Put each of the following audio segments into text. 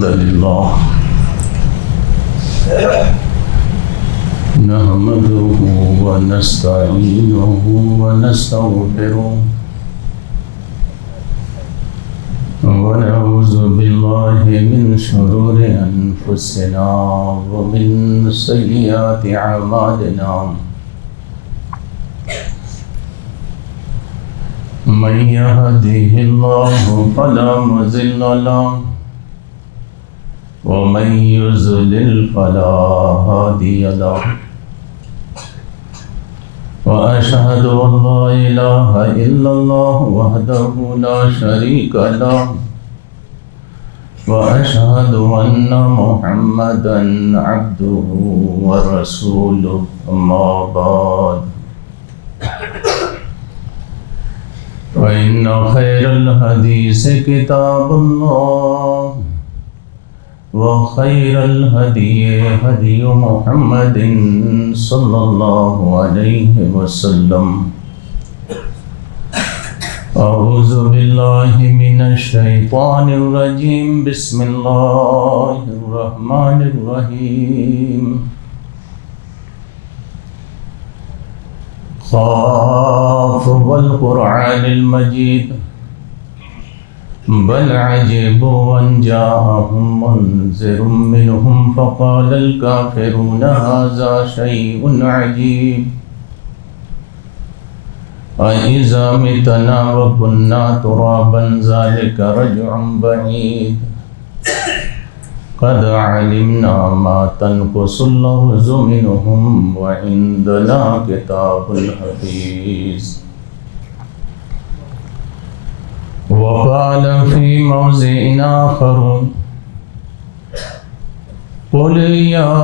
الحمد لله نحمده ونستعينه ونستغفره ونعوذ بالله من شرور أنفسنا ومن سيئات أعمالنا من يهده الله فلا مضل له ومن يضلل فلا هادي له وأشهد أن لا إله إلا الله وحده لا شريك له وأشهد أن محمدا عبده ورسوله أما بعد فإن خير الحديث كتاب الله وخير الهدي هدي محمد صلى الله عليه وسلم أعوذ بالله من الشيطان الرجيم بسم الله الرحمن الرحيم قاف والقرآن المجيد بل عجبوا أن جاءهم منذر منهم فقال الكافرون هذا شيء عجيب أإذا متنا وكنا ترابا ذلك رجع بعيد قد علمنا ما تنقص الأرض منهم وعندنا كتاب حفيظ وقال في موضع آخر قل يا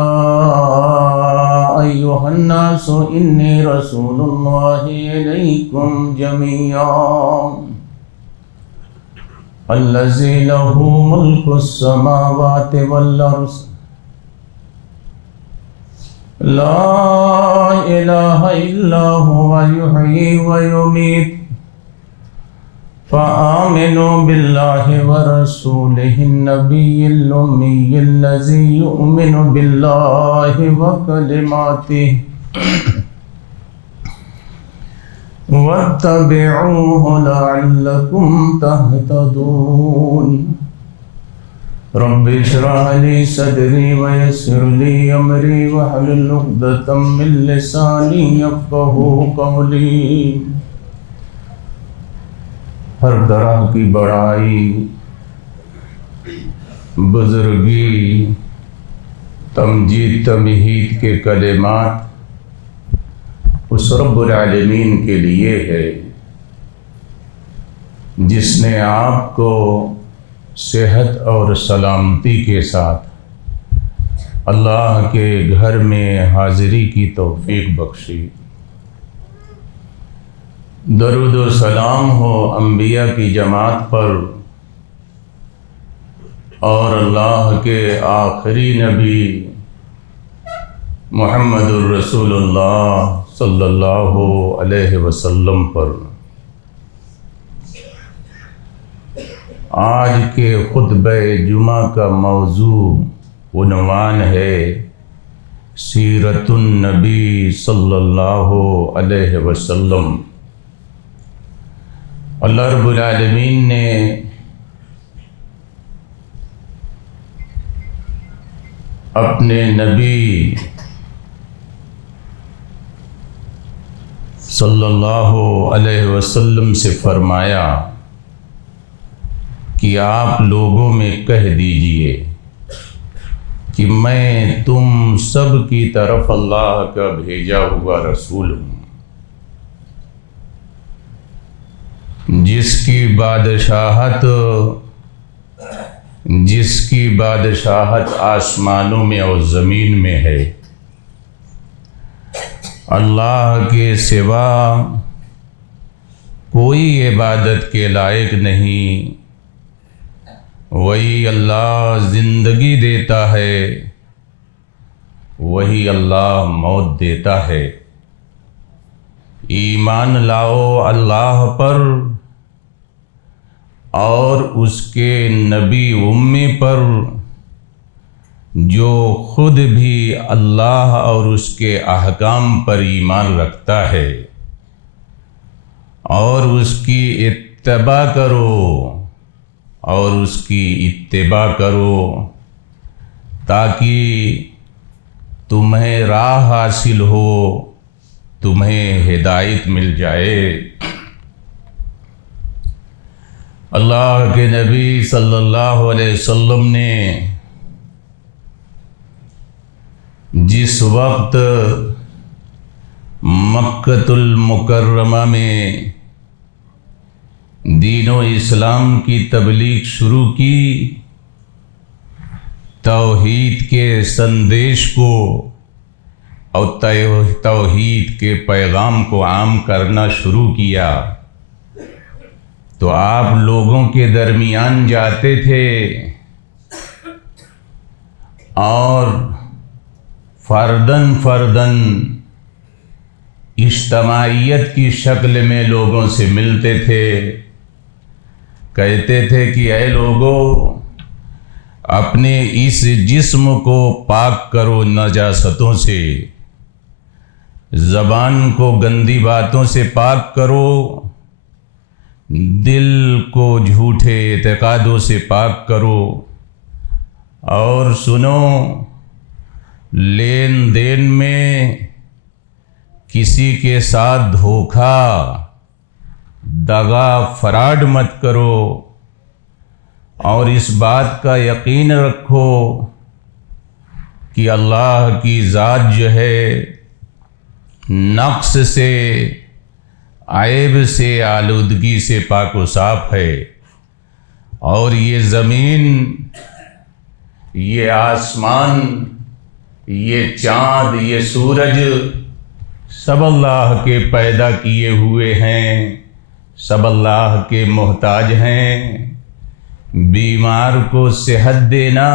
أيها الناس إني رسول الله إليكم جميعا الذي له ملك السماوات والأرض لا إله إلا هو يحيي ويميت فآمنوا بالله ورسوله النبي الأمي الذي يؤمن بالله وكلماته واتبعوه لعلكم تهتدون رب اشرح لي صدري ويسر لي أمري واحلل عقدة من لساني يفقهوا قولي ہر طرح کی بڑائی، بزرگی، تمجید تمہید کے کلمات اس رب العالمین کے لیے ہے جس نے آپ کو صحت اور سلامتی کے ساتھ اللہ کے گھر میں حاضری کی توفیق بخشی۔ درود و سلام ہو انبیاء کی جماعت پر اور اللہ کے آخری نبی محمد الرسول اللہ صلی اللہ علیہ وسلم پر۔ آج کے خطبہ جمعہ کا موضوع عنوان ہے سیرت النبی صلی اللہ علیہ وسلم۔ اللہ رب العالمین نے اپنے نبی صلی اللہ علیہ وسلم سے فرمایا کہ آپ لوگوں میں کہہ دیجئے کہ میں تم سب کی طرف اللہ کا بھیجا ہوا رسول ہوں، جس کی بادشاہت آسمانوں میں اور زمین میں ہے۔ اللہ کے سوا کوئی عبادت کے لائق نہیں، وہی اللہ زندگی دیتا ہے، وہی اللہ موت دیتا ہے۔ ایمان لاؤ اللہ پر اور اس کے نبی امی پر جو خود بھی اللہ اور اس کے احکام پر ایمان رکھتا ہے اور اس کی اتباع کرو تاکہ تمہیں راہ حاصل ہو، تمہیں ہدایت مل جائے۔ اللہ کے نبی صلی اللہ علیہ وسلم نے جس وقت مکۃ المکرمہ میں دین و اسلام کی تبلیغ شروع کی، توحید کے سندیش کو اور توحید کے پیغام کو عام کرنا شروع کیا، تو آپ لوگوں کے درمیان جاتے تھے اور فرداً اجتماعیت کی شکل میں لوگوں سے ملتے تھے، کہتے تھے کہ اے لوگو، اپنے اس جسم کو پاک کرو نجاستوں سے، زبان کو گندی باتوں سے پاک کرو، دل کو جھوٹے اعتقادوں سے پاک کرو، اور سنو، لین دین میں کسی کے ساتھ دھوکا، دغا، فراڈ مت کرو، اور اس بات کا یقین رکھو کہ اللہ کی ذات جو ہے نقص سے، عیب سے، آلودگی سے پاک و صاف ہے، اور یہ زمین، یہ آسمان، یہ چاند، یہ سورج سب اللہ کے پیدا کیے ہوئے ہیں، سب اللہ کے محتاج ہیں۔ بیمار کو صحت دینا،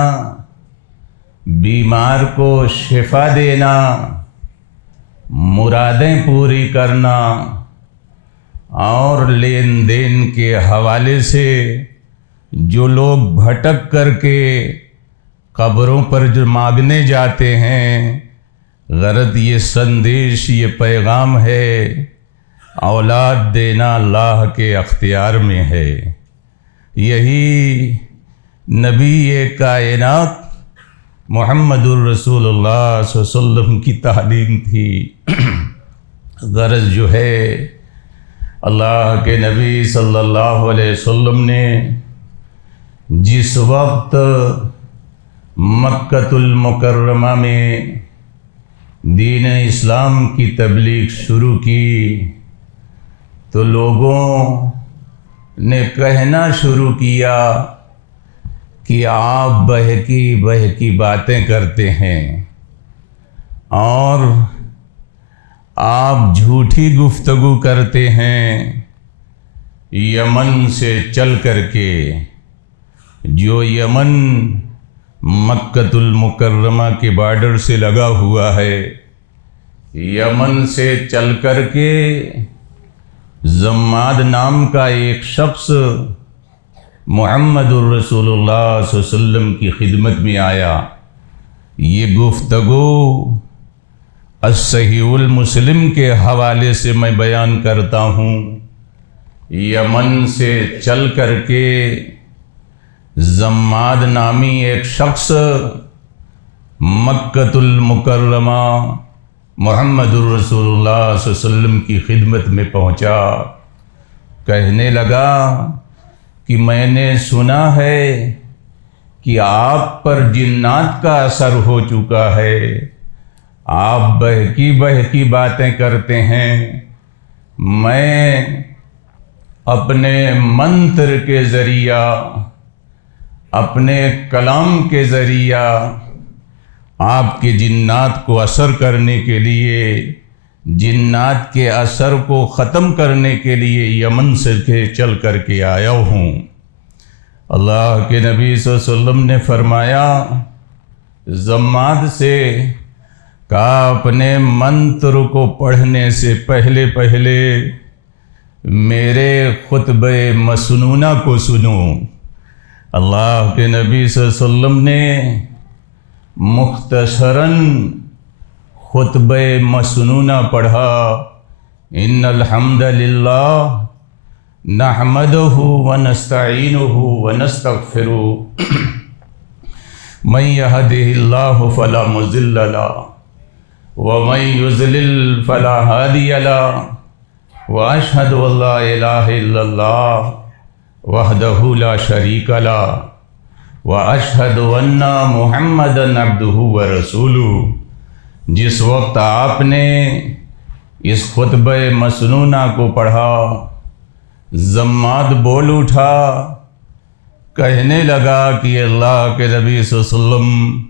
بیمار کو شفا دینا، مرادیں پوری کرنا، اور لین دین کے حوالے سے جو لوگ بھٹک کر کے قبروں پر جو مانگنے جاتے ہیں، غرض یہ سندیش، یہ پیغام ہے، اولاد دینا اللہ کے اختیار میں ہے۔ یہی نبی کائنات محمد الرسول اللہ صلی اللہ علیہ وسلم کی تعلیم تھی۔ غرض جو ہے، اللہ کے نبی صلی اللہ علیہ وسلم نے جس وقت مکۃ المکرمہ میں دین اسلام کی تبلیغ شروع کی، تو لوگوں نے کہنا شروع کیا کہ آپ بہکی باتیں کرتے ہیں، اور آپ جھوٹی گفتگو کرتے ہیں۔ یمن سے چل کر کے، جو یمن مکۃ المکرمہ کے بارڈر سے لگا ہوا ہے، یمن سے چل کر کے زماد نام کا ایک شخص محمد الرسول اللہ صلی اللہ علیہ وسلم کی خدمت میں آیا۔ یہ گفتگو الصحیح المسلم کے حوالے سے میں بیان کرتا ہوں۔ یمن سے چل کر کے زماد نامی ایک شخص مکۃ المکرمہ محمد الرسول اللہ صلی اللہ علیہ وسلم کی خدمت میں پہنچا، کہنے لگا کہ میں نے سنا ہے کہ آپ پر جنات کا اثر ہو چکا ہے، آپ بہکی باتیں کرتے ہیں، میں اپنے منتر کے ذریعہ، اپنے کلام کے ذریعہ آپ کے جنات کو اثر کرنے کے لیے، جنات کے اثر کو ختم کرنے کے لیے یمن سے چل کر کے آیا ہوں۔ اللہ کے نبی صلی اللہ علیہ وسلم نے فرمایا، زماد سے کہا اپنے منتر کو پڑھنے سے پہلے میرے خطبہ مسنونہ کو سنو۔ اللہ کے نبی صلی اللہ علیہ وسلم نے مختصراً خطبہ مسنونہ پڑھا۔ ان الحمد للہ نحمدہ ونستعینہ ونستغفرہ من یہدہ اللہ فلا مضل لہ ومن یضلل فلا ہادی لہ واشہد ان لا الہ الا اللہ وحدہ لا شریک لہ واشہد ان محمدا عبدہ ورسولہ۔ جس وقت آپ نے اس خطبہ مسنونہ کو پڑھا، ضماد بول اٹھا، کہنے لگا کہ اللہ کے نبی صلی اللہ علیہ وسلم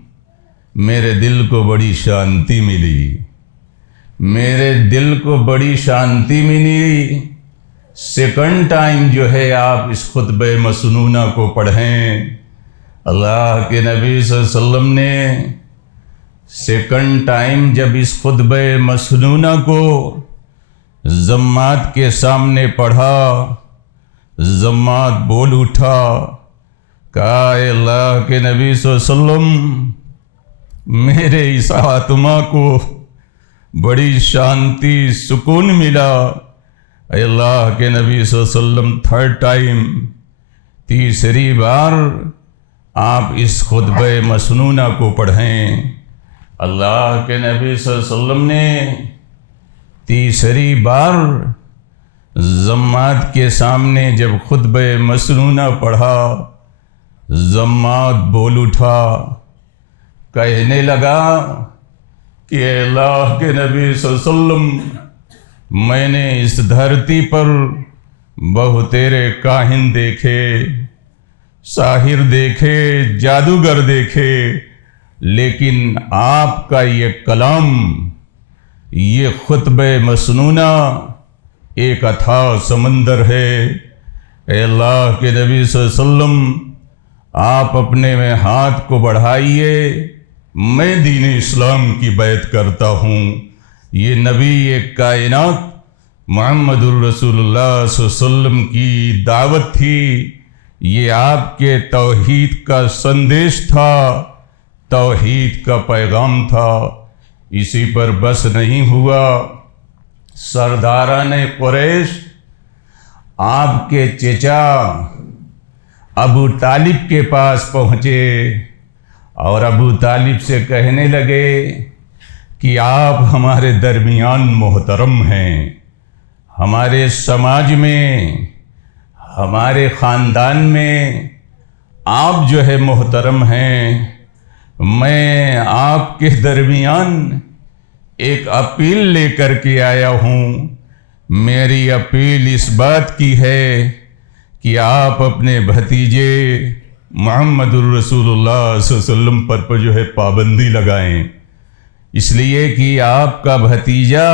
میرے دل کو بڑی شانتی ملی، میرے دل کو بڑی شانتی ملی۔ سیکنڈ ٹائم جو ہے آپ اس خطبہ مسنونہ کو پڑھیں۔ اللہ کے نبی صلی اللہ علیہ وسلم نے سیکنڈ ٹائم جب اس خطبہ مسنونہ کو ضماد کے سامنے پڑھا، ضماد بول اٹھا، کہا اے اللہ کے نبی صلی اللہ علیہ وسلم میرے اس آتما کو بڑی شانتی سکون ملا۔ اے اللہ کے نبی صلی اللہ علیہ وسلم تھرڈ ٹائم، تیسری بار آپ اس خطبہ مسنونہ کو پڑھیں۔ اللہ کے نبی صلی اللہ علیہ وسلم نے تیسری بار ضماد کے سامنے جب خطبہ مسنونہ پڑھا، ضماد بول اٹھا، کہنے لگا کہ اے اللہ کے نبی صلی اللہ علیہ وسلم میں نے اس دھرتی پر بہت تیرے کاہن دیکھے، ساحر دیکھے، جادوگر دیکھے، لیکن آپ کا یہ کلام، یہ خطبہ مسنونہ ایک اتھاہ سمندر ہے۔ اے اللہ کے نبی صلی اللہ علیہ وسلم آپ اپنے میں ہاتھ کو بڑھائیے، میں دین اسلام کی بیعت کرتا ہوں۔ یہ نبی کائنات محمد الرسول اللہ صلی اللہ علیہ وسلم کی دعوت تھی، یہ آپ کے توحید کا سندیش تھا، توحید کا پیغام تھا۔ اسی پر بس نہیں ہوا، سرداران قریش آپ کے چچا ابو طالب کے پاس پہنچے اور ابو طالب سے کہنے لگے کہ آپ ہمارے درمیان محترم ہیں، ہمارے سماج میں، ہمارے خاندان میں آپ جو ہے محترم ہیں۔ میں آپ کے درمیان ایک اپیل لے کر کے آیا ہوں۔ میری اپیل اس بات کی ہے کہ آپ اپنے بھتیجے محمد الرسول اللہ صلی اللہ علیہ وسلم پر جو ہے پابندی لگائیں، اس لیے کہ آپ کا بھتیجا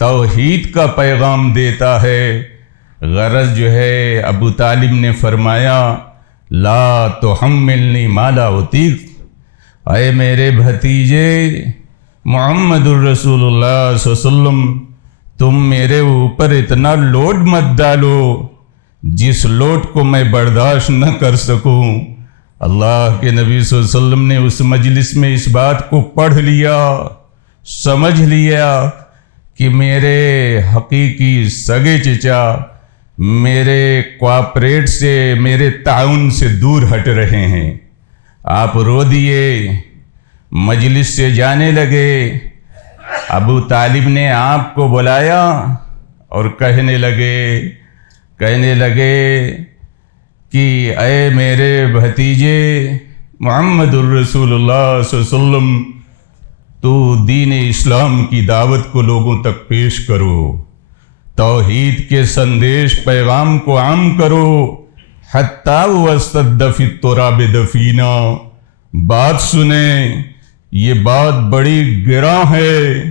توحید کا پیغام دیتا ہے۔ غرض جو ہے ابو طالب نے فرمایا لا تحملنی ما لا اطیق، اے میرے بھتیجے محمد الرسول اللہ صلی اللہ علیہ وسلم تم میرے اوپر اتنا لوڈ مت ڈالو جس لوڈ کو میں برداشت نہ کر سکوں۔ اللہ کے نبی صلی اللہ علیہ وسلم نے اس مجلس میں اس بات کو پڑھ لیا، سمجھ لیا کہ میرے حقیقی سگے چچا میرے کوآپریٹ سے، میرے تعاون سے دور ہٹ رہے ہیں۔ آپ رو دیے، مجلس سے جانے لگے۔ ابو طالب نے آپ کو بلایا اور کہنے لگے کہ اے میرے بھتیجے محمد الرسول اللہ صلی اللہ علیہ وسلم تو دین اسلام کی دعوت کو لوگوں تک پیش کرو، توحید کے سندیش پیغام کو عام کرو، حتیٰ وَاسْتَدَّ فِي التُّرَابِ دَفِینًا۔ بات سنیں، یہ بات بڑی گراں ہے۔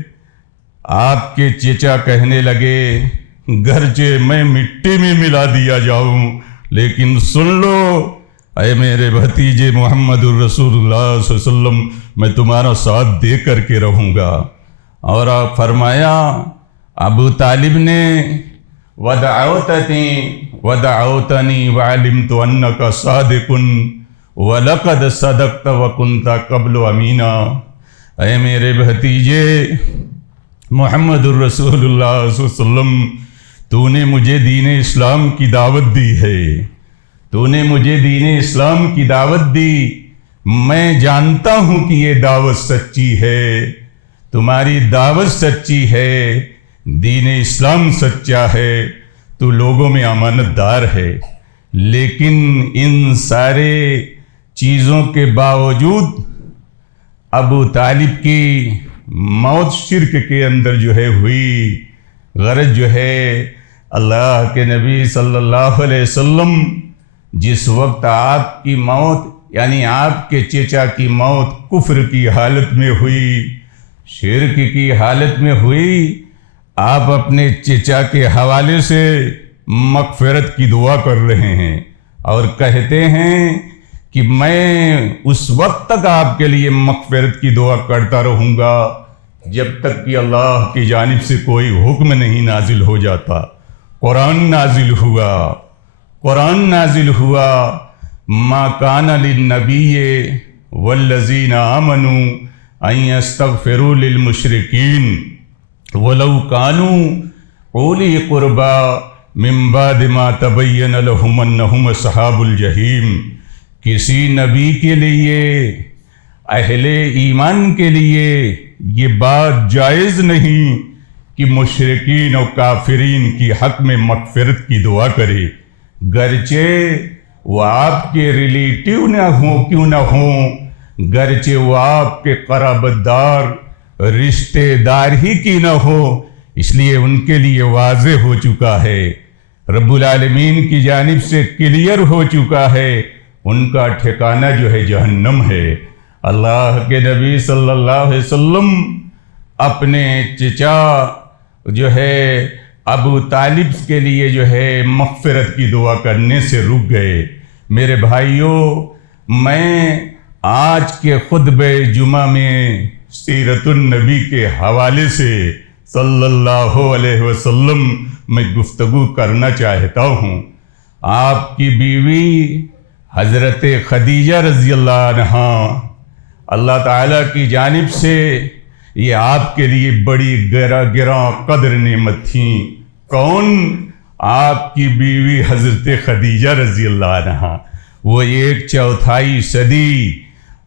آپ کے چچا کہنے لگے گرچہ میں مٹی میں ملا دیا جاؤں لیکن سن لو اے میرے بھتیجے محمد الرسول اللہ صلی اللہ علیہ وسلم میں تمہارا ساتھ دے کر کے رہوں گا۔ اور آپ فرمایا ابو طالب نے ودعوتنی وعلمت انک صادق وَلَقَدْ صَدَقْتَ وَكُنْتَ قَبْلُ أَمِينًا۔ اے میرے بھتیجے محمد الرسول اللہ صلی اللہ علیہ وسلم، تو نے مجھے دین اسلام کی دعوت دی ہے، تو نے مجھے دین اسلام کی دعوت دی، میں جانتا ہوں کہ یہ دعوت سچی ہے، تمہاری دعوت سچی ہے، دین اسلام سچا ہے، تو لوگوں میں امانت دار ہے۔ لیکن ان سارے چیزوں کے باوجود ابو طالب کی موت شرک کے اندر جو ہے ہوئی، غرض جو ہے اللہ کے نبی صلی اللہ علیہ وسلم جس وقت آپ کی موت یعنی آپ کے چچا کی موت کفر کی حالت میں ہوئی، شرک کی حالت میں ہوئی، آپ اپنے چچا کے حوالے سے مغفرت کی دعا کر رہے ہیں اور کہتے ہیں کہ میں اس وقت تک آپ کے لیے مغفرت کی دعا کرتا رہوں گا جب تک کہ اللہ کی جانب سے کوئی حکم نہیں نازل ہو جاتا۔ قرآن نازل ہوا، قرآن نازل ہوا، ما کان للنبی والذین آمنوا ان یستغفروا للمشرکین ولو کانوا اولی قربا من بعد ما تبین لهم انہم اصحاب الجحیم۔ کسی نبی کے لیے، اہل ایمان کے لیے یہ بات جائز نہیں کہ مشرکین و کافرین کی حق میں مغفرت کی دعا کرے، گرچہ وہ آپ کے ریلیٹیو نہ ہوں کیوں نہ ہوں، گرچہ وہ آپ کے قرابت دار رشتے دار ہی کی نہ ہو، اس لیے ان کے لیے واضح ہو چکا ہے، رب العالمین کی جانب سے کلیئر ہو چکا ہے، ان کا ٹھکانہ جو ہے جہنم ہے۔ اللہ کے نبی صلی اللہ علیہ وسلم اپنے چچا جو ہے ابو طالب کے لیے جو ہے مغفرت کی دعا کرنے سے رک گئے۔ میرے بھائیوں، میں آج کے خطبہ جمعہ میں سیرت النبی کے حوالے سے صلی اللہ علیہ وسلم میں گفتگو کرنا چاہتا ہوں۔ آپ کی بیوی حضرت خدیجہ رضی اللہ عنہا، اللہ تعالیٰ کی جانب سے یہ آپ کے لیے بڑی گراں قدر نعمت تھیں۔ کون؟ آپ کی بیوی حضرت خدیجہ رضی اللہ عنہا۔ وہ 1/4 صدی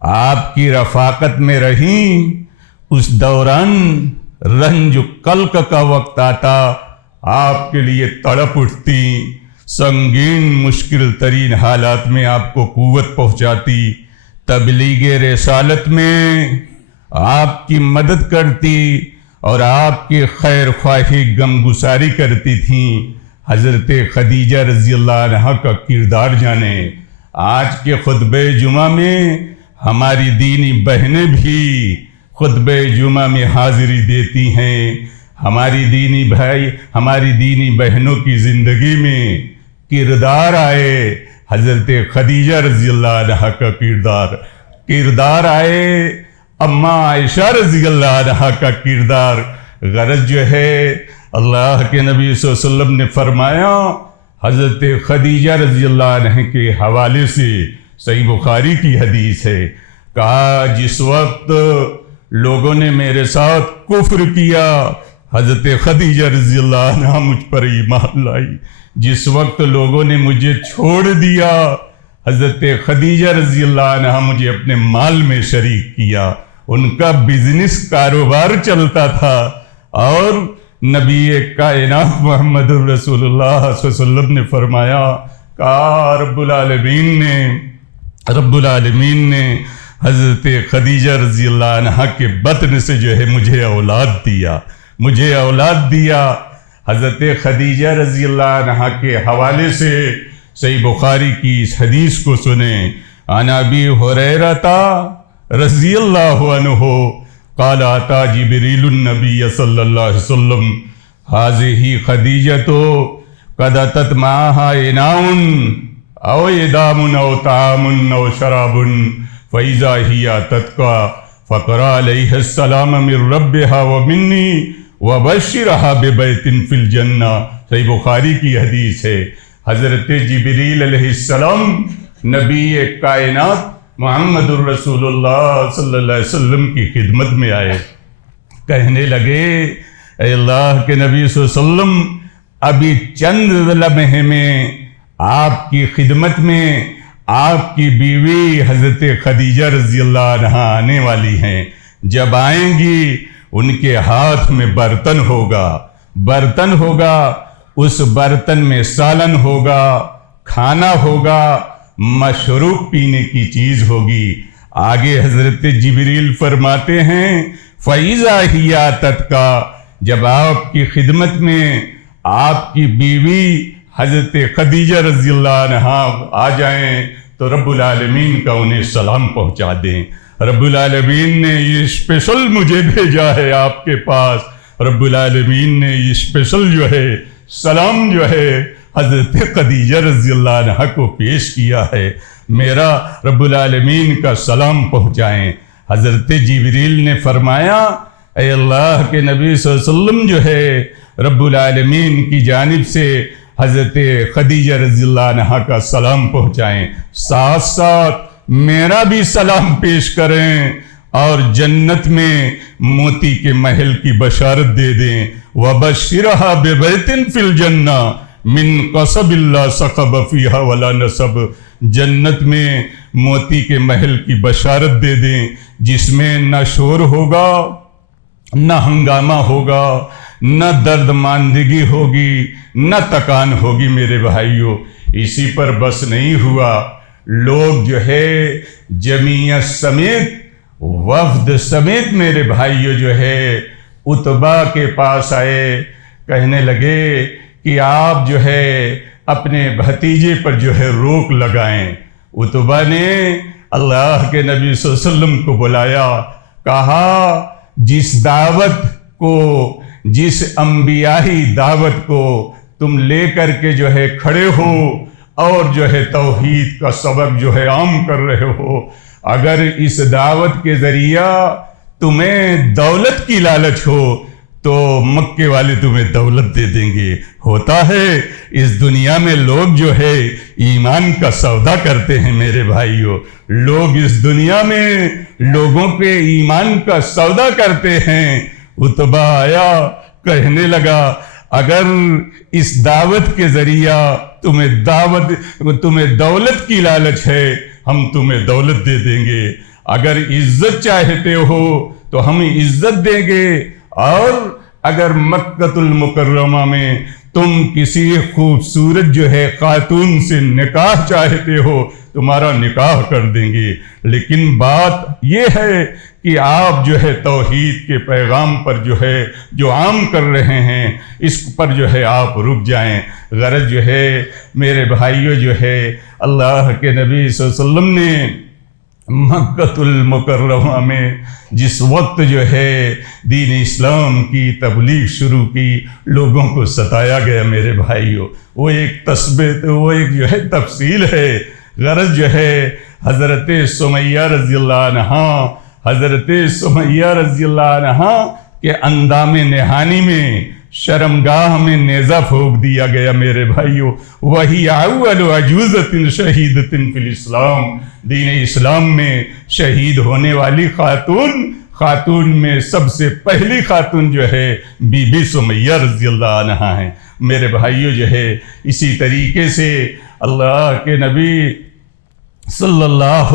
آپ کی رفاقت میں رہیں۔ اس دوران رنج و قلق کا وقت آتا، آپ کے لیے تڑپ اٹھتی، سنگین مشکل ترین حالات میں آپ کو قوت پہنچاتی، تبلیغ رسالت میں آپ کی مدد کرتی اور آپ کی خیر خواہی غمگساری کرتی تھیں۔ حضرت خدیجہ رضی اللہ عنہا کا کردار جانیں۔ آج کے خطبہ جمعہ میں ہماری دینی بہنیں بھی خطبہ جمعہ میں حاضری دیتی ہیں۔ ہماری دینی بہنوں کی زندگی میں کردار آئے، حضرت خدیجہ رضی اللہ عنہا کا کردار آئے، اماں عائشہ رضی اللہ عنہا کا کردار۔ غرض جو ہے اللہ کے نبی صلی اللہ علیہ وسلم نے فرمایا، حضرت خدیجہ رضی اللہ عنہ کے حوالے سے صحیح بخاری کی حدیث ہے، کہا جس وقت لوگوں نے میرے ساتھ کفر کیا، حضرت خدیجہ رضی اللہ عنہ مجھ پر ایمان لائی۔ جس وقت لوگوں نے مجھے چھوڑ دیا، حضرت خدیجہ رضی اللہ عنہ مجھے اپنے مال میں شریک کیا۔ ان کا بزنس کاروبار چلتا تھا اور نبی کائنات محمد رسول اللہ صلی اللہ علیہ وسلم نے فرمایا، کہا رب العالمین نے حضرت خدیجہ رضی اللہ عنہ کے بطن سے جو ہے مجھے اولاد دیا۔ حضرت خدیجہ رضی اللہ عنہ کے حوالے سے صحیح بخاری کی اس حدیث کو سنیں۔ عن ابی ہریرہ رضی اللہ عنہ قال اتی جبریل النبی صلی اللہ علیہ وسلم هذه خدیجۃ قد اتت معها اناء او ادام او طعام او شراب فاذا هي اتتك فقرأ عليها السلام من ربها ومني وبشرها ببيت في الجنہ۔ صحیح بخاری کی حدیث ہے۔ حضرت جبریل علیہ السلام نبی کائنات محمد الرسول اللہ صلی اللہ علیہ وسلم کی خدمت میں آئے، کہنے لگے اے اللہ کے نبی صلی اللہ علیہ وسلم، ابھی چند لمحے میں آپ کی خدمت میں آپ کی بیوی حضرت خدیجہ رضی اللہ عنہا آنے والی ہیں، جب آئیں گی ان کے ہاتھ میں برتن ہوگا، اس برتن میں سالن ہوگا، کھانا ہوگا، مشروب پینے کی چیز ہوگی۔ آگے حضرت جبریل فرماتے ہیں فَإِذَا هِيَ أَتَتْكَ، جب آپ کی خدمت میں آپ کی بیوی حضرت خدیجہ رضی اللہ عنہا آ جائیں تو رب العالمین کا انہیں سلام پہنچا دیں۔ رب العالمین نے یہ اسپیشل مجھے بھیجا ہے آپ کے پاس، رب العالمین نے یہ اسپیشل جو ہے سلام جو ہے حضرت خدیجہ رضی اللہ عنہا کو پیش کیا ہے، میرا رب العالمین کا سلام پہنچائیں۔ حضرت جبریل نے فرمایا اے اللہ کے نبی صلی اللہ علیہ وسلم جو ہے رب العالمین کی جانب سے حضرت خدیجہ رضی اللہ عنہا کا سلام پہنچائیں، ساتھ ساتھ میرا بھی سلام پیش کریں اور جنت میں موتی کے محل کی بشارت دے دیں۔ وَبَشِّرْهَا بِبَيْتٍ فِي الْجَنَّةِ مِنْ قَصَبٍ لَا صَخَبَ فِيهَا وَلَا نَصَبَ، جنت میں موتی کے محل کی بشارت دے دیں جس میں نہ شور ہوگا، نہ ہنگامہ ہوگا، نہ درد ماندگی ہوگی، نہ تکان ہوگی۔ میرے بھائیوں، اسی پر بس نہیں ہوا، لوگ جو ہے جمعیت سمیت، وفد سمیت میرے بھائیوں جو ہے عتبہ کے پاس آئے، کہنے لگے کہ آپ جو ہے اپنے بھتیجے پر جو ہے روک لگائیں۔ عتبہ نے اللہ کے نبی صلی اللہ علیہ وسلم کو بلایا، کہا جس دعوت کو، جس انبیائی دعوت کو تم لے کر کے جو ہے کھڑے ہو اور جو ہے توحید کا سبق جو ہے عام کر رہے ہو، اگر اس دعوت کے ذریعہ تمہیں دولت کی لالچ ہو تو مکے والے تمہیں دولت دے دیں گے۔ ہوتا ہے اس دنیا میں لوگ جو ہے ایمان کا سودا کرتے ہیں میرے بھائیوں، لوگ اس دنیا میں لوگوں کے ایمان کا سودا کرتے ہیں۔ عتبہ آیا، کہنے لگا اگر اس دعوت کے ذریعہ تمہیں دولت کی لالچ ہے، ہم تمہیں دولت دے دیں گے، اگر عزت چاہتے ہو تو ہم عزت دیں گے، اور اگر مکہ المکرمہ میں تم کسی خوبصورت جو ہے خاتون سے نکاح چاہتے ہو تمہارا نکاح کر دیں گے۔ لیکن بات یہ ہے کہ آپ جو ہے توحید کے پیغام پر جو ہے جو عام کر رہے ہیں اس پر جو ہے آپ رک جائیں۔ غرض جو ہے میرے بھائیوں جو ہے اللہ کے نبی صلی اللہ علیہ وسلم نے مکہ المکرمہ میں جس وقت جو ہے دین اسلام کی تبلیغ شروع کی، لوگوں کو ستایا گیا میرے بھائیوں، وہ ایک تثبیت، وہ ایک جو ہے تفصیل ہے۔ غرض جو ہے حضرت سمیہ رضی اللہ عنہا، حضرت سمیہ رضی اللہ عنہا کے اندام نہانی میں شرمگاہ میں نیزہ پھونک دیا گیا میرے بھائیوں۔ وہی اول عجوزۃ شہیدۃ فی الاسلام، دین اسلام میں شہید ہونے والی خاتون میں سب سے پہلی خاتون جو ہے بی بی سمیہ رضی اللہ عنہا ہیں میرے بھائیوں۔ جو ہے اسی طریقے سے اللہ کے نبی صلی اللہ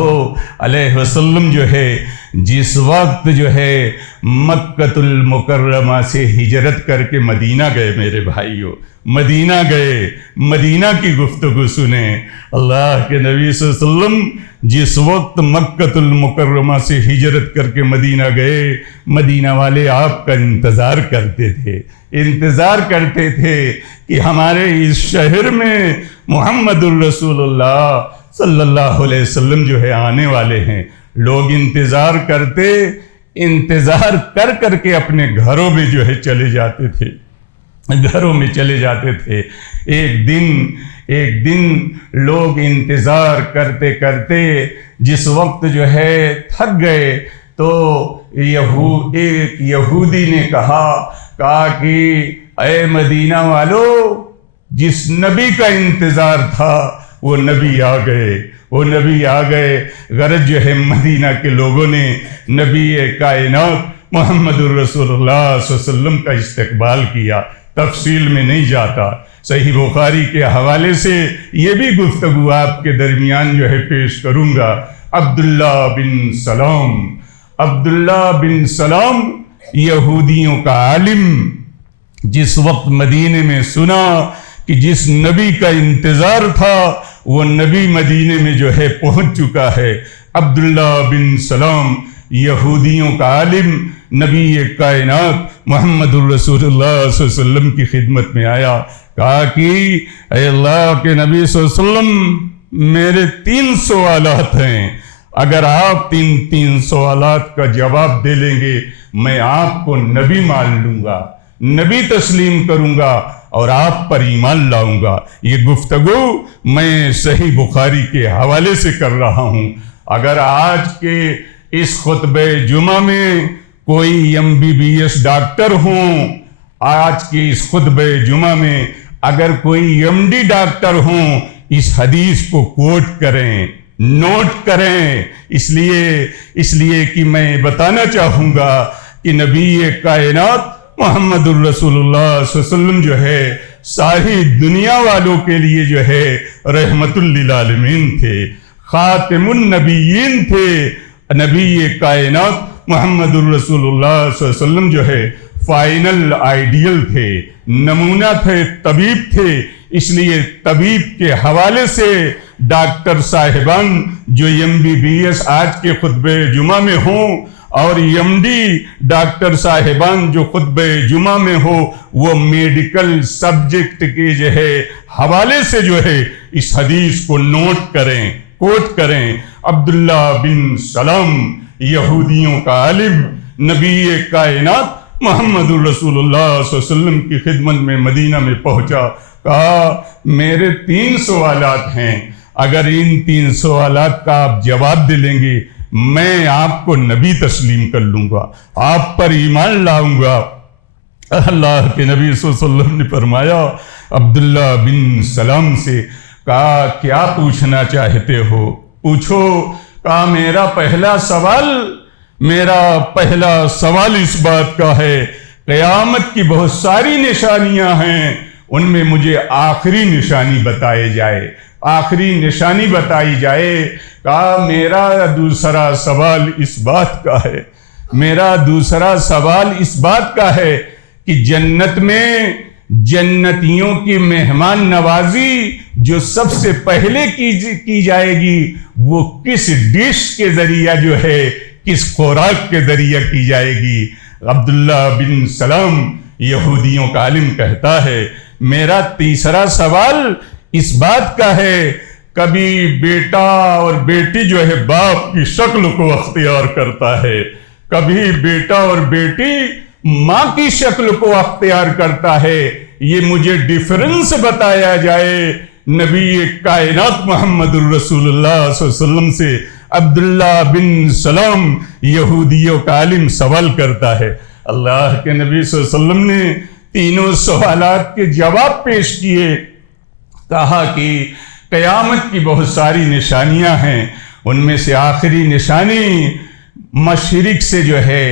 علیہ وسلم جو ہے جس وقت جو ہے مکہ المکرمہ سے ہجرت کر کے مدینہ گئے میرے بھائیوں، مدینہ گئے، مدینہ کی گفتگو سنیں۔ اللہ کے نبی صلی اللہ علیہ وسلم جس وقت مکہ المکرمہ سے ہجرت کر کے مدینہ گئے، مدینہ والے آپ کا انتظار کرتے تھے کہ ہمارے اس شہر میں محمد الرسول اللہ صلی اللہ علیہ وسلم جو ہے آنے والے ہیں۔ لوگ انتظار کر کے اپنے گھروں میں جو ہے چلے جاتے تھے، گھروں میں چلے جاتے تھے۔ ایک دن لوگ انتظار کرتے کرتے جس وقت جو ہے تھک گئے تو ایک یہودی نے کہا کہ اے مدینہ والو، جس نبی کا انتظار تھا وہ نبی آ گئے، وہ نبی آ گئے۔ غرض جو ہے مدینہ کے لوگوں نے نبی کائنات محمد الرسول اللہ صلی اللہ علیہ وسلم کا استقبال کیا۔ تفصیل میں نہیں جاتا، صحیح بخاری کے حوالے سے یہ بھی گفتگو آپ کے درمیان جو ہے پیش کروں گا۔ عبداللہ بن سلام یہودیوں کا عالم، جس وقت مدینے میں سنا کہ جس نبی کا انتظار تھا وہ نبی مدینے میں جو ہے پہنچ چکا ہے۔ عبداللہ بن سلام یہودیوں کا عالم نبی کائنات محمد الرسول اللہ صلی اللہ علیہ وسلم کی خدمت میں آیا، کہا کہ اے اللہ کے نبی صلی اللہ علیہ وسلم، میرے 3 سوالات ہیں، اگر آپ 3 سوالات کا جواب دے لیں گے میں آپ کو نبی مان لوں گا، نبی تسلیم کروں گا اور آپ پر ایمان لاؤں گا۔ یہ گفتگو میں صحیح بخاری کے حوالے سے کر رہا ہوں۔ اگر آج کے اس خطبہ جمعہ میں کوئی MBBS ڈاکٹر ہوں، آج کے اس خطبہ جمعہ میں اگر کوئی MD ڈاکٹر ہوں، اس حدیث کو کوٹ کریں، نوٹ کریں، اس لیے کہ میں بتانا چاہوں گا کہ نبی کائنات محمد الرسول اللہ صلی اللہ علیہ وسلم جو ہے ساری دنیا والوں کے لیے جو ہے رحمت للعالمین تھے، خاتم النبیین تھے۔ نبی کائنات محمد الرسول اللہ صلی اللہ علیہ وسلم جو ہے فائنل آئیڈیل تھے، نمونہ تھے، طبیب تھے۔ اس لیے طبیب کے حوالے سے ڈاکٹر صاحبان جو MBBS آج کے خطبہ جمعہ میں ہوں اور MD ڈاکٹر صاحبان جو خطبہ جمعہ میں ہو، وہ میڈیکل سبجیکٹ کے جو ہے حوالے سے جو ہے اس حدیث کو نوٹ کریں، کوٹ کریں۔ عبداللہ بن سلام یہودیوں کا عالم نبی کائنات محمد الرسول اللہ صلی اللہ علیہ وسلم کی خدمت میں مدینہ میں پہنچا، کہا میرے 3 سوالات ہیں، اگر ان 3 سوالات کا آپ جواب دے لیں گے میں آپ کو نبی تسلیم کر لوں گا، آپ پر ایمان لاؤں گا۔ اللہ کے نبی صلی اللہ علیہ وسلم نے فرمایا عبداللہ بن سلام سے، کہا کیا پوچھنا چاہتے ہو؟ پوچھو۔ کہا میرا پہلا سوال اس بات کا ہے، قیامت کی بہت ساری نشانیاں ہیں، ان میں مجھے آخری نشانی بتائی جائے۔ کہا میرا دوسرا سوال اس بات کا ہے کہ جنت میں جنتیوں کی مہمان نوازی جو سب سے پہلے کی جائے گی وہ کس ڈش کے ذریعہ جو ہے، کس خوراک کے ذریعہ کی جائے گی؟ عبداللہ بن سلام یہودیوں کا عالم کہتا ہے میرا تیسرا سوال اس بات کا ہے، کبھی بیٹا اور بیٹی جو ہے باپ کی شکل کو اختیار کرتا ہے، کبھی بیٹا اور بیٹی ماں کی شکل کو اختیار کرتا ہے، یہ مجھے ڈیفرنس بتایا جائے۔ نبی کائنات محمد الرسول اللہ صلی اللہ علیہ وسلم سے عبداللہ بن سلام یہودیوں کا عالم سوال کرتا ہے۔ اللہ کے نبی صلی اللہ علیہ وسلم نے 3 سوالات کے جواب پیش کیے، کہا کہ قیامت کی بہت ساری نشانیاں ہیں، ان میں سے آخری نشانی مشرق سے جو ہے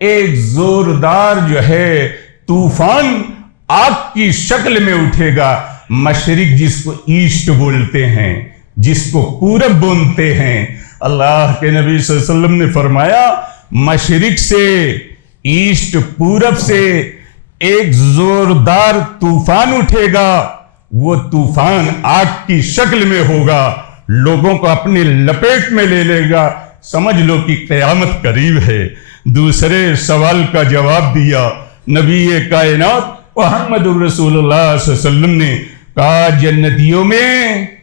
ایک زوردار جو ہے طوفان آگ کی شکل میں اٹھے گا۔ مشرق جس کو ایسٹ بولتے ہیں، جس کو پورب بولتے ہیں، اللہ کے نبی صلی اللہ علیہ وسلم نے فرمایا مشرق سے، ایسٹ پورب سے ایک زوردار طوفان اٹھے گا، وہ طوفان آگ کی شکل میں ہوگا، لوگوں کو اپنے لپیٹ میں لے لے گا، سمجھ لو کہ قیامت قریب ہے۔ دوسرے سوال کا جواب دیا نبی کائنات محمد الرسول اللہ صلی اللہ علیہ وسلم نے، کہا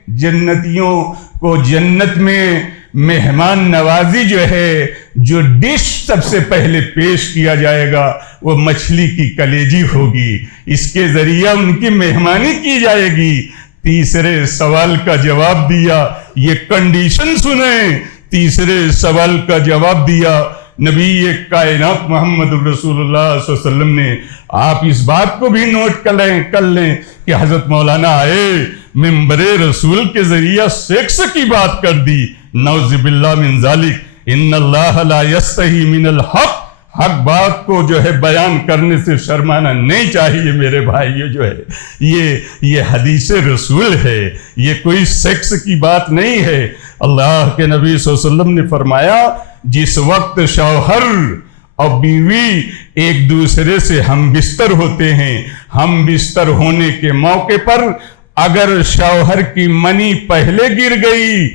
جنتیوں کو جنت میں مہمان نوازی جو ہے، جو ڈش سب سے پہلے پیش کیا جائے گا وہ مچھلی کی کلیجی ہوگی، اس کے ذریعہ ان کی مہمانی کی جائے گی۔ تیسرے سوال کا جواب دیا، یہ کنڈیشن سنیں، تیسرے سوال کا جواب دیا نبی کائنات محمد الرسول اللہ صلی اللہ علیہ وسلم نے، آپ اس بات کو بھی نوٹ کر لیں کہ حضرت مولانا آئے منبر رسول کے ذریعہ سیکس کی بات کر دی، نعوذ باللہ من ذالک، ان اللہ لا یستحی من الحق، حق بات کو جو ہے بیان کرنے سے شرمانا نہیں چاہیے میرے بھائیو، جو ہے یہ حدیث رسول ہے، یہ کوئی سیکس کی بات نہیں ہے۔ اللہ کے نبی صلی اللہ علیہ وسلم نے فرمایا جس وقت شوہر اور بیوی ایک دوسرے سے ہم بستر ہوتے ہیں، ہم بستر ہونے کے موقع پر اگر شوہر کی منی پہلے گر گئی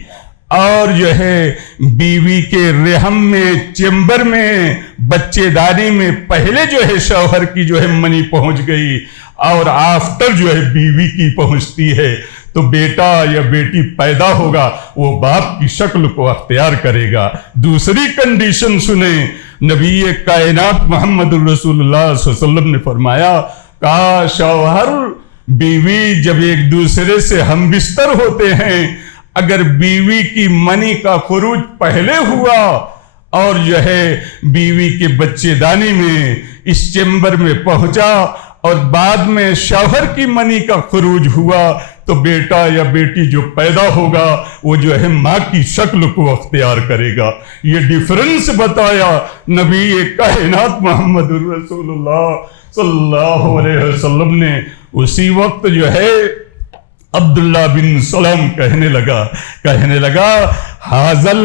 اور جو ہے بیوی کے رحم میں، چیمبر میں، بچے دانی میں پہلے جو ہے شوہر کی جو ہے منی پہنچ گئی اور آفٹر جو ہے بیوی کی پہنچتی ہے، تو بیٹا یا بیٹی پیدا ہوگا، وہ باپ کی شکل کو اختیار کرے گا۔ دوسری کنڈیشن سنیں، نبی کائنات محمد الرسول اللہ صلی اللہ علیہ وسلم نے فرمایا کہ شوہر بیوی جب ایک دوسرے سے ہم بستر ہوتے ہیں، اگر بیوی کی منی کا خروج پہلے ہوا اور جو ہے بیوی کے بچے دانی میں اس چیمبر میں پہنچا اور بعد میں شوہر کی منی کا خروج ہوا، تو بیٹا یا بیٹی جو پیدا ہوگا وہ جو ہے ماں کی شکل کو اختیار کرے گا۔ یہ ڈیفرنس بتایا نبی کائنات محمد الرسول اللہ صلی اللہ علیہ وسلم نے۔ اسی وقت جو ہے عبداللہ بن سلام کہنے لگا حاضل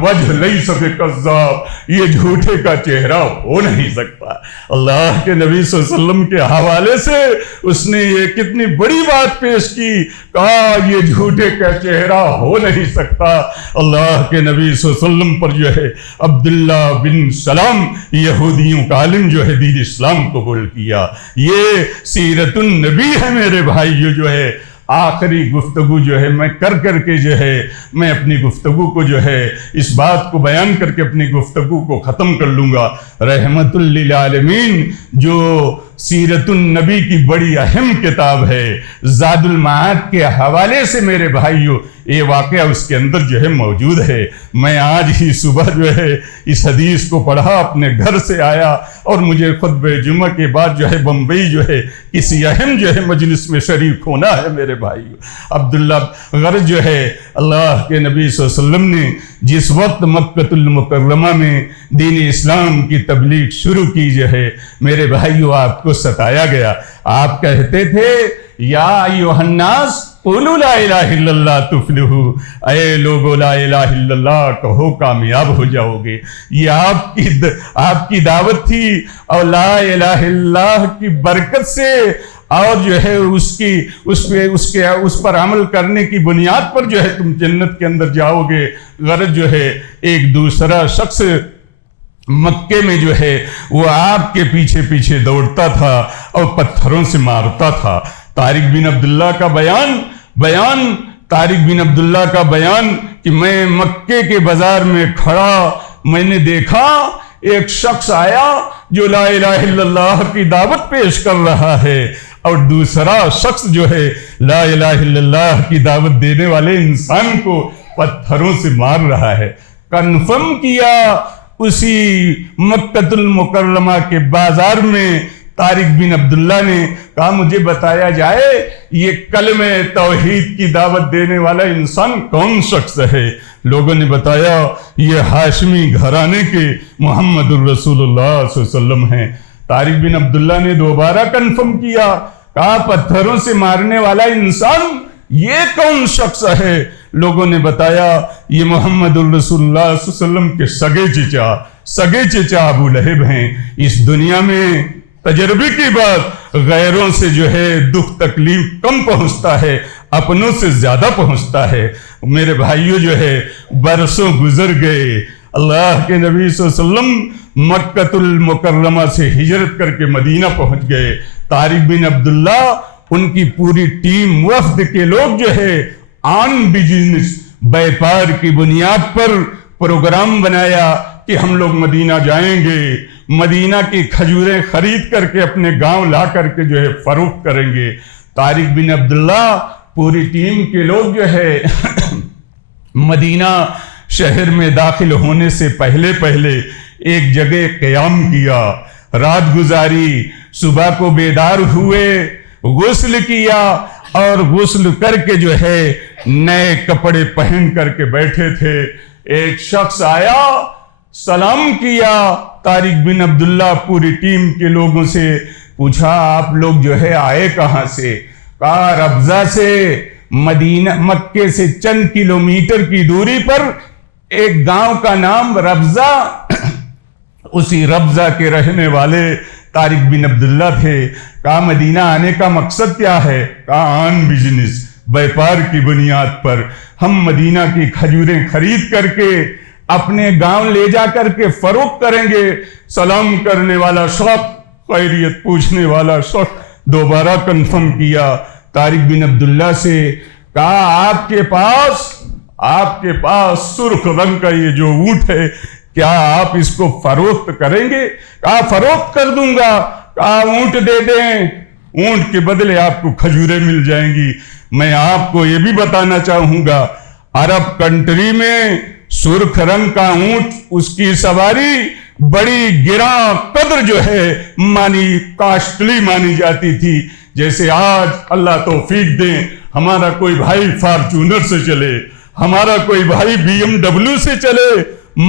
وجہ لیس بکذاب، یہ جھوٹے کا چہرہ ہو نہیں سکتا۔ اللہ کے نبی صلی اللہ علیہ وسلم کے حوالے سے اس نے یہ کتنی بڑی بات پیش کی، کہا یہ جھوٹے کا چہرہ ہو نہیں سکتا۔ اللہ کے نبی صلی اللہ علیہ وسلم پر جو ہے عبداللہ بن سلام یہودیوں کا عالم جو ہے دین اسلام قبول کیا۔ یہ سیرت النبی ہے میرے بھائیو، جو ہے آخری گفتگو جو ہے میں کر کے جو ہے میں اپنی گفتگو کو جو ہے اس بات کو بیان کر کے اپنی گفتگو کو ختم کر لوں گا۔ رحمت للعالمین جو سیرت النبی کی بڑی اہم کتاب ہے، زاد المعاد کے حوالے سے میرے بھائیو یہ واقعہ اس کے اندر جو ہے موجود ہے۔ میں آج ہی صبح جو ہے اس حدیث کو پڑھا، اپنے گھر سے آیا اور مجھے خطبہ جمعہ کے بعد جو ہے بمبئی جو ہے کسی اہم جو ہے مجلس میں شریک ہونا ہے میرے بھائیو۔ عبداللہ غرض جو ہے اللہ کے نبی صلی اللہ علیہ وسلم نے جس وقت مکہ المکرمہ میں دین اسلام کی تبلیغ شروع کی جو ہے میرے بھائیو، آپ کو ستایا گیا۔ آپ کہتے تھے یا ایھا الناس قولوا لا الہ الا اللہ تفلحوا، اے لوگو لا الہ الا اللہ کہو کامیاب ہو جاؤ گے۔ یہ آپ کی دعوت تھی، اور لا الہ الا اللہ کی برکت سے اور جو ہے اس پر عمل کرنے کی بنیاد پر جو ہے تم جنت کے اندر جاؤ گے۔ غرض جو ہے ایک دوسرا شخص مکے میں جو ہے وہ آپ کے پیچھے دوڑتا تھا اور پتھروں سے مارتا تھا۔ طارق بن عبداللہ کا بیان کہ میں مکے کے بازار میں کھڑا، میں نے دیکھا ایک شخص آیا جو لا الہ الا اللہ کی دعوت پیش کر رہا ہے، اور دوسرا شخص جو ہے لا الہ الا اللہ کی دعوت دینے والے انسان کو پتھروں سے مار رہا ہے۔ کنفرم کیا اسی مکہ المکرمہ کے بازار میں طارق بن عبداللہ نے کہا مجھے بتایا جائے یہ کلمہ توحید کی دعوت دینے والا انسان کون شخص ہے؟ لوگوں نے بتایا یہ ہاشمی گھرانے کے محمد الرسول اللہ صلی اللہ علیہ وسلم ہیں۔ طارق بن عبداللہ نے دوبارہ کنفرم کیا، کہا پتھروں سے مارنے والا انسان یہ کون شخص ہے؟ لوگوں نے بتایا یہ محمد الرسول اللہ صلی اللہ علیہ وسلم کے سگے چچا ابو لہب ہیں۔ اس دنیا میں تجربے کی بات، غیروں سے جو ہے دکھ تکلیف کم پہنچتا ہے، اپنوں سے زیادہ پہنچتا ہے۔ میرے بھائیوں جو ہے برسوں گزر گئے، اللہ کے نبی صلی اللہ علیہ وسلم مکہ المکرمہ سے ہجرت کر کے مدینہ پہنچ گئے۔ طارق بن عبداللہ ان کی پوری ٹیم وفد کے لوگ جو ہے آن بزنس بیپار کی بنیاد پر پروگرام بنایا کہ ہم لوگ مدینہ جائیں گے، مدینہ کی کھجوریں خرید کر کے اپنے گاؤں لا کر کے جو ہے فروخت کریں گے۔ طارق بن عبداللہ پوری ٹیم کے لوگ جو ہے مدینہ شہر میں داخل ہونے سے پہلے ایک جگہ قیام کیا، رات گزاری، صبح کو بیدار ہوئے، غسل کیا اور غسل کر کے جو ہے نئے کپڑے پہن کر کے بیٹھے تھے۔ ایک شخص آیا، سلام کیا، طارق بن عبداللہ پوری ٹیم کے لوگوں سے پوچھا آپ لوگ جو ہے آئے کہاں سے؟ کہا ربضہ سے، مکے سے چند کلومیٹر کی دوری پر ایک گاؤں کا نام ربضہ، اسی ربضہ کے رہنے والے طارق بن عبداللہ تھے۔ کہا مدینہ آنے کا مقصد کیا ہے؟ کہا آن بزنس، بیپار کی بنیاد پر ہم مدینہ کی کھجوریں خرید کر کے اپنے گاؤں لے جا کر کے فروخت کریں گے۔ سلام کرنے والا شخص، خیریت پوچھنے والا شخص دوبارہ کنفرم کیا طارق بن عبداللہ سے، کہا آپ کے پاس سرخ رنگ کا یہ جو اونٹ ہے، کیا آپ اس کو فروخت کریں گے؟ کہا فروخت کر دوں گا۔ کہا اونٹ دے دیں، اونٹ کے بدلے آپ کو کھجوریں مل جائیں گی۔ میں آپ کو یہ بھی بتانا چاہوں گا، عرب کنٹری میں سرخ رنگ کا اونٹ، اس کی سواری بڑی گراں قدر جو ہے کاسٹلی مانی جاتی تھی۔ جیسے آج اللہ توفیق دیں ہمارا کوئی بھائی فارچونر سے چلے، ہمارا کوئی بھائی BMW سے چلے،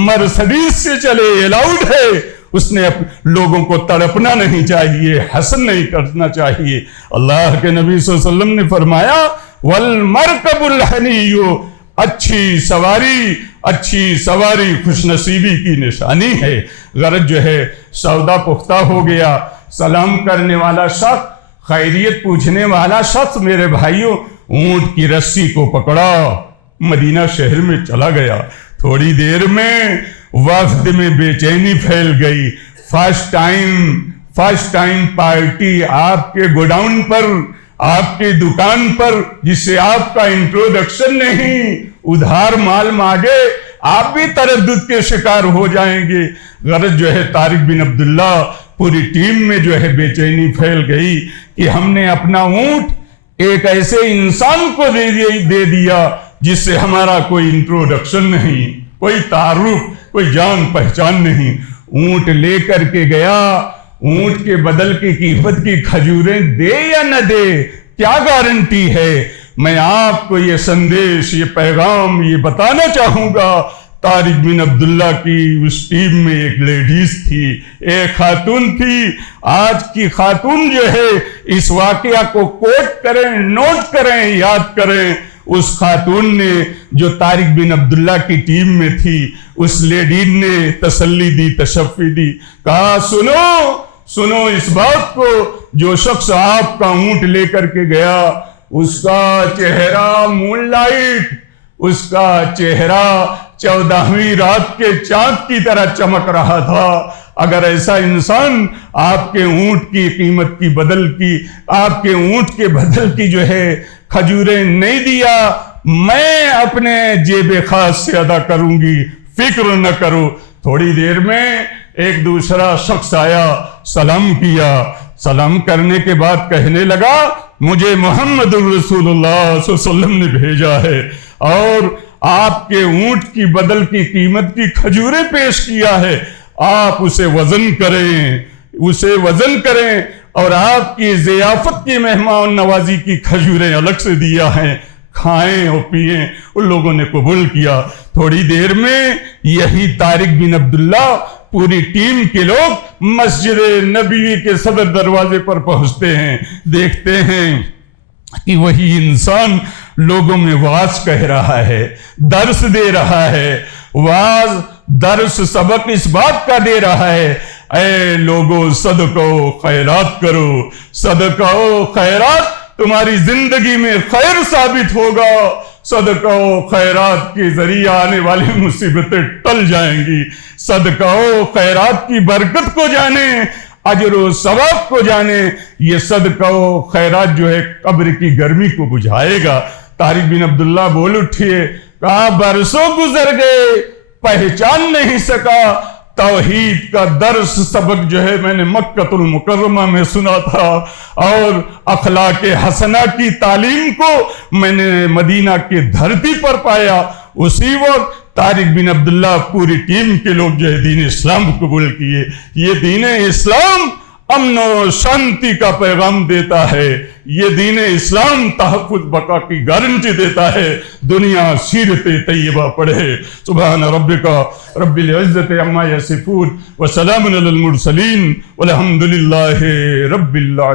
مرسڈیز سے چلے، الاؤڈ ہے۔ اس نے لوگوں کو تڑپنا نہیں چاہیے، حسن نہیں کرنا چاہیے۔ اللہ کے نبی صلی اللہ علیہ وسلم نے فرمایا والمرکب الحنی، اچھی سواری خوش نصیبی کی نشانی ہے۔ غرض جو ہے سودا پختہ ہو گیا۔ سلام کرنے والا شخص، خیریت پوچھنے والا شخص میرے بھائیوں اونٹ کی رسی کو پکڑا، مدینہ شہر میں چلا گیا۔ تھوڑی دیر میں وفد میں بے چینی پھیل گئی۔ فرسٹ ٹائم پارٹی آپ کے گوڈاؤن پر، آپ کی دکان پر، جس سے آپ کا انٹروڈکشن نہیں، ادھار مال مانگے، آپ بھی تردد کے شکار ہو جائیں گے۔ غرض جو ہے طارق بن عبداللہ پوری ٹیم میں جو ہے بے چینی پھیل گئی کہ ہم نے اپنا اونٹ ایک ایسے انسان کو دے دیا جس سے ہمارا کوئی انٹروڈکشن نہیں، کوئی تعارف، کوئی جان پہچان نہیں۔ اونٹ لے کر کے گیا، اونٹ کے بدل کی قیمت کی کھجوریں دے یا نہ دے، کیا گارنٹی ہے؟ میں آپ کو یہ سندیش، یہ پیغام یہ بتانا چاہوں گا۔ طارق بن عبداللہ کی اس ٹیم میں ایک لیڈیز تھی، ایک خاتون تھی۔ آج کی خاتون جو ہے اس واقعہ کو کوٹ کریں، نوٹ کریں، یاد کریں۔ اس خاتون نے جو طارق بن عبداللہ کی ٹیم میں تھی، اس لیڈی نے تسلی دی، تشفی دی، کہا سنو اس بات کو، جو شخص آپ کا اونٹ لے کر کے گیا اس کا چہرہ مون لائٹ، اس کا چہرہ 14ویں رات کے چاند کی طرح چمک رہا تھا۔ اگر ایسا انسان آپ کے اونٹ کی قیمت کی آپ کے اونٹ کے بدل کی جو ہے کھجوریں نہیں دیا، میں اپنے جیب خاص سے ادا کروں گی، فکر نہ کرو۔ تھوڑی دیر میں ایک دوسرا شخص آیا، سلام کیا، سلام کرنے کے بعد کہنے لگا مجھے محمد الرسول اللہ صلی اللہ علیہ وسلم نے بھیجا ہے اور آپ کے اونٹ کی بدل کی قیمت کی کھجوریں پیش کیا ہے، آپ اسے وزن کریں اور آپ کی ضیافت کی مہمان نوازی کی کھجوریں الگ سے دیا ہیں، کھائیں اور پیئیں۔ ان لوگوں نے قبول کیا۔ تھوڑی دیر میں یہی طارق بن عبداللہ پوری ٹیم کے لوگ مسجد نبوی کے صدر دروازے پر پہنچتے ہیں، دیکھتے ہیں کہ وہی انسان لوگوں میں واز کہہ رہا ہے، درس دے رہا ہے۔ واز، درس، سبق اس بات کا دے رہا ہے اے لوگوں صدقہ و خیرات کرو، صدقہ و خیرات تمہاری زندگی میں خیر ثابت ہوگا، صدقہ و خیرات کے ذریعے آنے والی مصیبتیں ٹل جائیں گی، صدقہ و خیرات کی برکت کو جانیں، اجر و ثواب کو جانیں۔ یہ صدقہ و خیرات جو ہے قبر کی گرمی کو بجھائے گا۔ طارق بن عبداللہ بول اٹھئے، کہا برسوں گزر گئے، پہچان نہیں سکا۔ توحید کا درس سبق جو ہے میں نے مکہ المکرمہ میں سنا تھا اور اخلاق حسنہ کی تعلیم کو میں نے مدینہ کی دھرتی پر پایا۔ اسی وقت طارق بن عبداللہ پوری ٹیم کے لوگ جو ہے دین اسلام کو قبول کیے. یہ دین اسلام امن و شانتی کا پیغام دیتا ہے. یہ دین اسلام تحفظ بقا کی گارنٹی دیتا ہے. دنیا سیرت طیبہ پڑھے. سبحان ربک رب العزت عما یصفون وسلام علی المرسلین والحمد للہ رب العالمین.